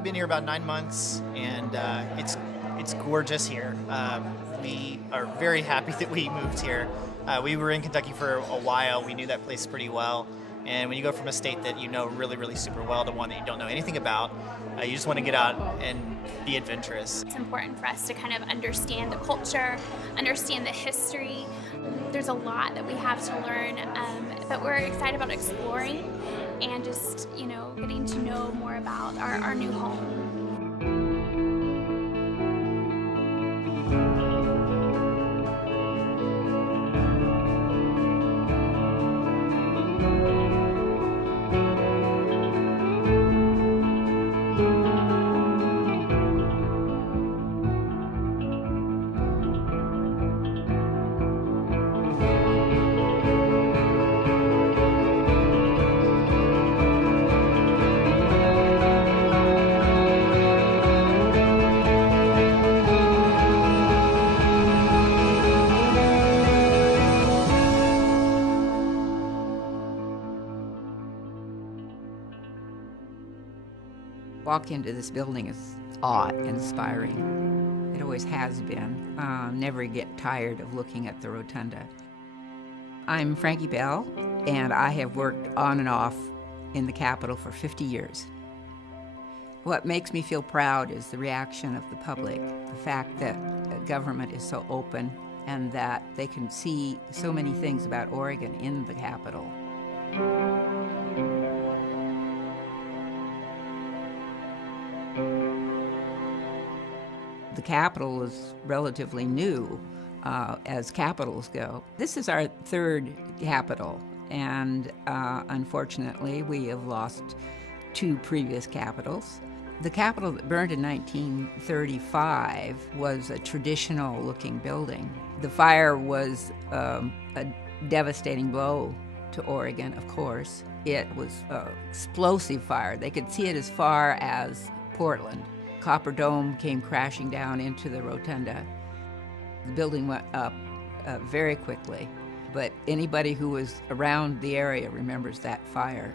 we've been here about 9 months, and it's gorgeous here. We are very happy that we moved here. We were in Kentucky for a while. We knew that place pretty well. And when you go from a state that you know really, really super well to one that you don't know anything about, you just want to get out and be adventurous. It's important for us to kind of understand the culture, understand the history. There's a lot that we have to learn, but we're excited about exploring and just, getting to know more about our new home. Walk into this building is awe-inspiring. It always has been. Never get tired of looking at the rotunda. I'm Frankie Bell, and I have worked on and off in the Capitol for 50 years. What makes me feel proud is the reaction of the public, the fact that government is so open and that they can see so many things about Oregon in the Capitol. The Capitol is relatively new as capitals go. This is our third Capitol, and unfortunately we have lost two previous Capitols. The Capitol that burned in 1935 was a traditional looking building. The fire was a devastating blow to Oregon, of course. It was an explosive fire. They could see it as far as Portland. Copper Dome came crashing down into the rotunda. The building went up very quickly, but anybody who was around the area remembers that fire.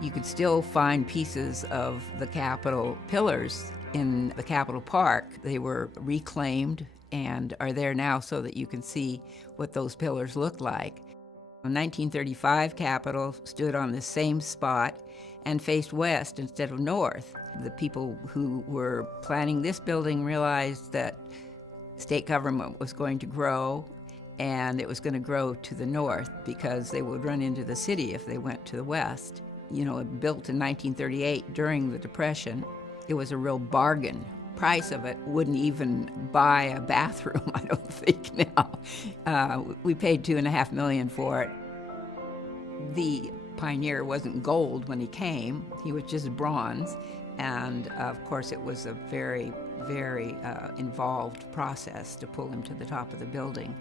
You could still find pieces of the Capitol pillars in the Capitol Park. They were reclaimed and are there now so that you can see what those pillars looked like. The 1935 Capitol stood on the same spot and faced west instead of north. The people who were planning this building realized that state government was going to grow, and it was going to grow to the north because they would run into the city if they went to the west. Built in 1938 during the Depression, it was a real bargain. Price of it wouldn't even buy a bathroom, I don't think now. We paid $2.5 million for it. The Pioneer wasn't gold when he came, he was just bronze, and of course it was a very, very involved process to pull him to the top of the building.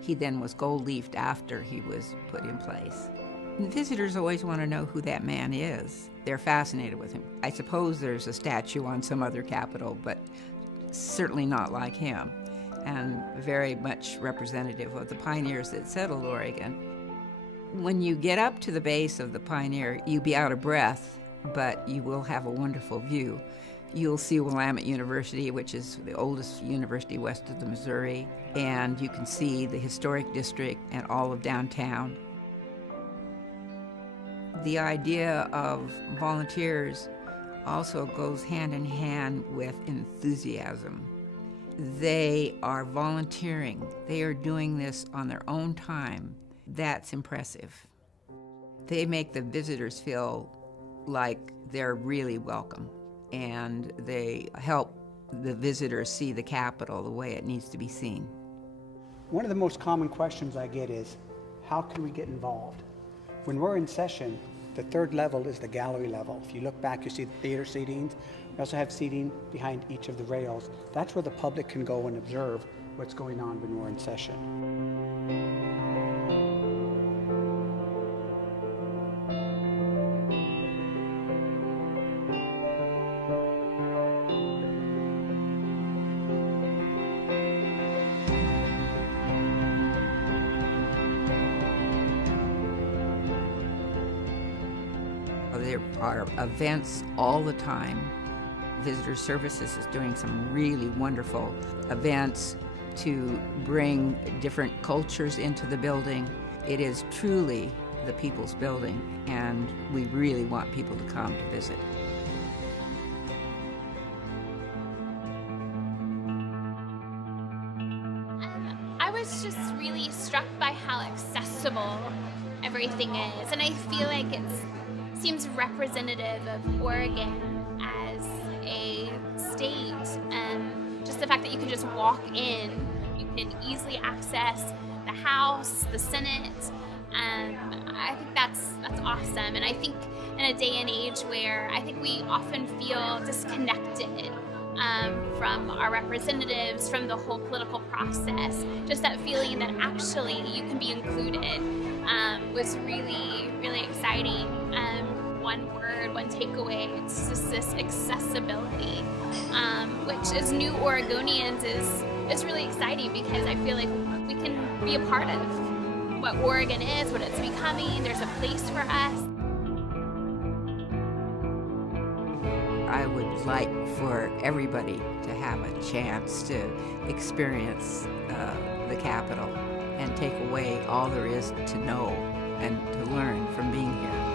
He then was gold-leafed after he was put in place. And visitors always want to know who that man is. They're fascinated with him. I suppose there's a statue on some other Capitol, but certainly not like him, and very much representative of the pioneers that settled Oregon. When you get up to the base of the Pioneer, you'll be out of breath, but you will have a wonderful view. You'll see Willamette University, which is the oldest university west of the Missouri, and you can see the historic district and all of downtown. The idea of volunteers also goes hand in hand with enthusiasm. They are volunteering. They are doing this on their own time. That's impressive. They make the visitors feel like they're really welcome, and they help the visitors see the Capitol the way it needs to be seen. One of the most common questions I get is, how can we get involved? When we're in session, the third level is the gallery level. If you look back, you see the theater seatings. We also have seating behind each of the rails. That's where the public can go and observe what's going on when we're in session. There are events all the time. Visitor Services is doing some really wonderful events to bring different cultures into the building. It is truly the people's building, and we really want people to come to visit. I was just really struck by how accessible everything is, and I feel like it seems representative of Oregon as a state. Just the fact that you can just walk in, you can easily access the House, the Senate. I think that's awesome, and I think in a day and age where I think we often feel disconnected from our representatives, from the whole political process, just that feeling that actually you can be included was really, really exciting. One word, one takeaway, it's just this accessibility, which as new Oregonians is really exciting, because I feel like we can be a part of what Oregon is, what it's becoming. There's a place for us. I would like for everybody to have a chance to experience the Capitol and take away all there is to know and to learn from being here.